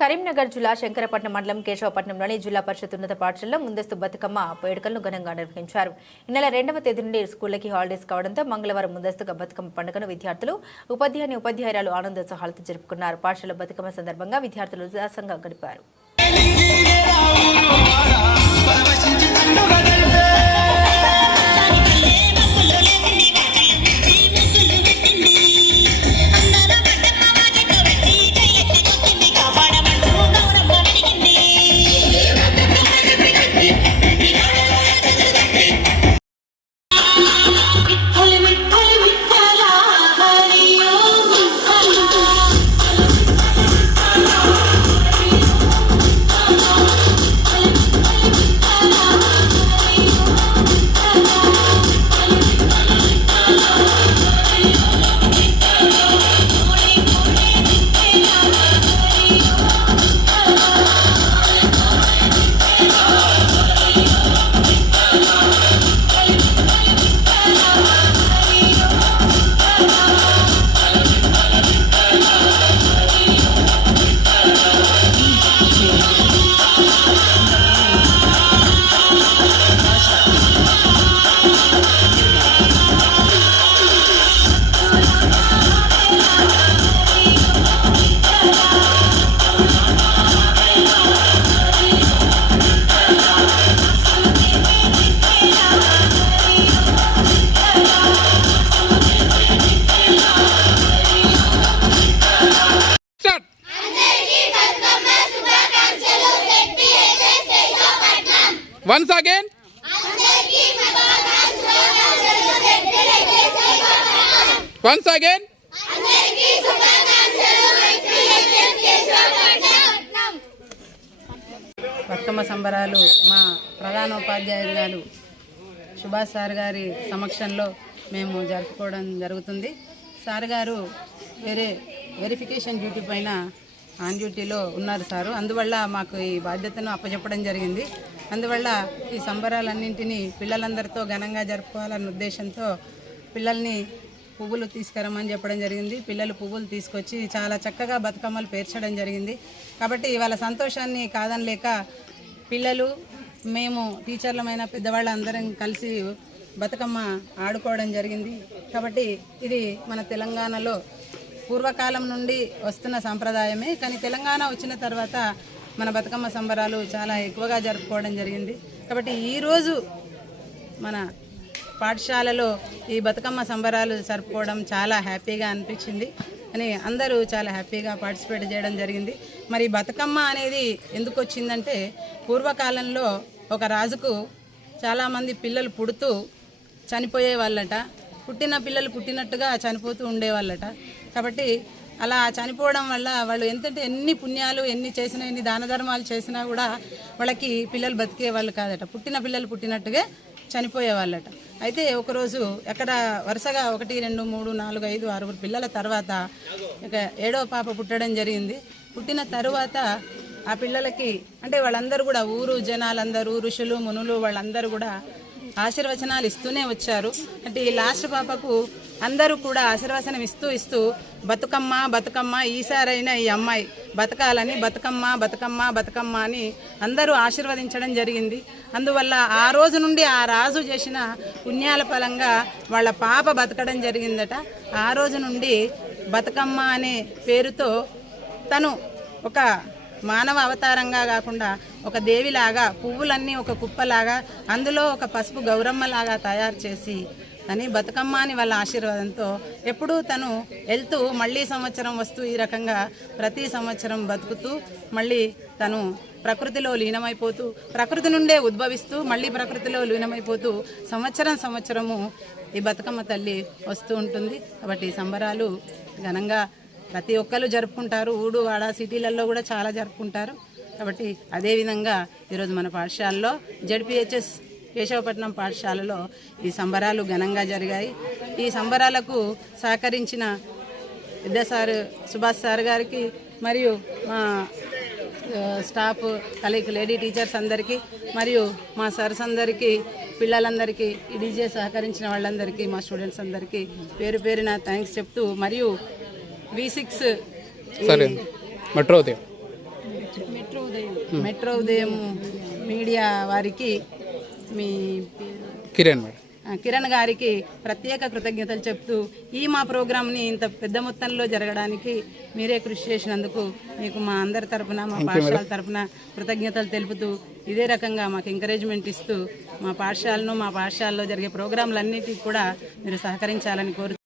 కరీంనగర్ జిల్లా శంకరపట్నం మండలం కేశవపట్నంలోని జిల్లా పరిషత్ ఉన్నత పాఠశాలలో ముందస్తు బతుకమ్మ వేడుకలను ఘనంగా నిర్వహించారు. ఈ నెల రెండవ తేదీ నుండి స్కూళ్ళకి హాలిడేస్ కావడంతో మంగళవారం ముందస్తుగా బతుకమ్మ పండుగను విద్యార్థులు ఉపాధ్యాయుని ఉపాధ్యాయురాలు ఆనందోత్సాహాలతో జరుపుకున్నారు. పాఠశాల బతుకమ్మ సందర్భంగా విద్యార్థులు ఉల్లాసంగా గడిపారు. Once again once again Bathukamma సంబరాలు మా ప్రధానోపాధ్యాయులు గారు సుభాష్ సార్ గారి సమక్షంలో మేము జరుపుకోవడం జరుగుతుంది. సార్ గారు వేరే వెరిఫికేషన్ డ్యూటీ పైన ఆన్ డ్యూటీలో ఉన్నారు సారు. అందువల్ల మాకు ఈ బాధ్యతను అప్పచెప్పడం జరిగింది. అందువల్ల ఈ సంబరాలన్నింటినీ పిల్లలందరితో ఘనంగా జరుపుకోవాలన్న ఉద్దేశంతో పిల్లల్ని పువ్వులు తీసుకురమ్మని చెప్పడం జరిగింది. పిల్లలు పువ్వులు తీసుకొచ్చి చాలా చక్కగా బతుకమ్మలు పేర్చడం జరిగింది. కాబట్టి వాళ్ళ సంతోషాన్ని కాదనలేక పిల్లలు మేము టీచర్లమైన పెద్దవాళ్ళందరం కలిసి బతుకమ్మ ఆడుకోవడం జరిగింది. కాబట్టి ఇది మన తెలంగాణలో పూర్వకాలం నుండి వస్తున్న సాంప్రదాయమే కానీ తెలంగాణ వచ్చిన తర్వాత మన బతుకమ్మ సంబరాలు చాలా ఎక్కువగా జరుపుకోవడం జరిగింది. కాబట్టి ఈరోజు మన పాఠశాలలో ఈ బతుకమ్మ సంబరాలు జరుపుకోవడం చాలా హ్యాపీగా అనిపించింది. అని అందరూ చాలా హ్యాపీగా పార్టిసిపేట్ చేయడం జరిగింది. మరి బతుకమ్మ అనేది ఎందుకు వచ్చిందంటే పూర్వకాలంలో ఒక రాజుకు చాలామంది పిల్లలు పుడుతూ చనిపోయే వాళ్ళట పుట్టిన పిల్లలు పుట్టినట్టుగా చనిపోతూ ఉండేవాళ్ళట. కాబట్టి అలా చనిపోవడం వల్ల వాళ్ళు ఎంతంటే ఎన్ని పుణ్యాలు ఎన్ని చేసినా ఎన్ని దాన ధర్మాలు చేసినా కూడా వాళ్ళకి పిల్లలు బతికే వాళ్ళు కాదట. పుట్టిన పిల్లలు పుట్టినట్టుగా చనిపోయే వాళ్ళట. అయితే ఒకరోజు ఎక్కడ వరుసగా ఒకటి రెండు మూడు నాలుగు ఐదు ఆరుగురు పిల్లల తర్వాత ఇక ఏడో పాప పుట్టడం జరిగింది. పుట్టిన తరువాత ఆ పిల్లలకి అంటే వాళ్ళందరూ కూడా ఊరు జనాలందరూ ఋషులు మునులు వాళ్ళందరూ కూడా ఆశీర్వచనాలు ఇస్తూనే వచ్చారు. అంటే ఈ లాస్ట్ పాపకు అందరూ కూడా ఆశీర్వచనం ఇస్తూ ఇస్తూ బతుకమ్మ బతుకమ్మ ఈసారైనా ఈ అమ్మాయి బతకాలని బతుకమ్మ బతుకమ్మ బతుకమ్మ అని అందరూ ఆశీర్వదించడం జరిగింది. అందువల్ల ఆ రోజు నుండి ఆ రాజు చేసిన పుణ్యాల ఫలంగా వాళ్ళ పాప బతకడం జరిగిందట. ఆ రోజు నుండి బతుకమ్మ అనే పేరుతో తను ఒక మానవ అవతారంగా కాకుండా ఒక దేవిలాగా పువ్వులన్నీ ఒక కుప్పలాగా అందులో ఒక పసుపు గౌరమ్మలాగా తయారు చేసి అని బతుకమ్మ అని వాళ్ళ ఆశీర్వాదంతో ఎప్పుడూ తను వెళ్తూ మళ్ళీ సంవత్సరం వస్తూ ఈ రకంగా ప్రతి సంవత్సరం బతుకుతూ మళ్ళీ తను ప్రకృతిలో లీనమైపోతూ ప్రకృతి నుండే ఉద్భవిస్తూ మళ్ళీ ప్రకృతిలో లీనమైపోతూ సంవత్సరం సంవత్సరము ఈ బతుకమ్మ తల్లి వస్తూ ఉంటుంది. కాబట్టి సంబరాలు ఘనంగా ప్రతి ఒక్కరు జరుపుకుంటారు. ఊడు వాడ సిటీలలో కూడా చాలా జరుపుకుంటారు. కాబట్టి అదేవిధంగా ఈరోజు మన పాఠశాలలో జడ్పిహెచ్ఎస్ కేశవపట్నం పాఠశాలలో ఈ సంబరాలు ఘనంగా జరిగాయి. ఈ సంబరాలకు సహకరించిన విద్యా సార్ సుభాష్ సార్ గారికి మరియు మా స్టాఫ్ కలీగ్ లేడీ టీచర్స్ అందరికీ మరియు మా సర్స్ అందరికీ పిల్లలందరికీ ఈ డీజే సహకరించిన వాళ్ళందరికీ మా స్టూడెంట్స్ అందరికీ పేరు పేరున థ్యాంక్స్ చెప్తూ మరియు వి సిక్స్ సరే metro Udayam. Metro Udayam. Media వారికి మీ కిరణ్ మేడం. కిరణ్ గారికి ప్రత్యేక కృతజ్ఞతలు చెప్తూ ఈ మా ప్రోగ్రామ్ని ఇంత పెద్ద మొత్తంలో జరగడానికి మీరే కృషి చేసినందుకు మీకు మా అందరి తరపున మా పాఠశాల తరపున కృతజ్ఞతలు తెలుపుతూ ఇదే రకంగా మాకు ఎంకరేజ్మెంట్ ఇస్తూ మా పాఠశాలను మా పాఠశాలలో జరిగే ప్రోగ్రాంలన్నిటికీ కూడా మీరు సహకరించాలని కోరుతూ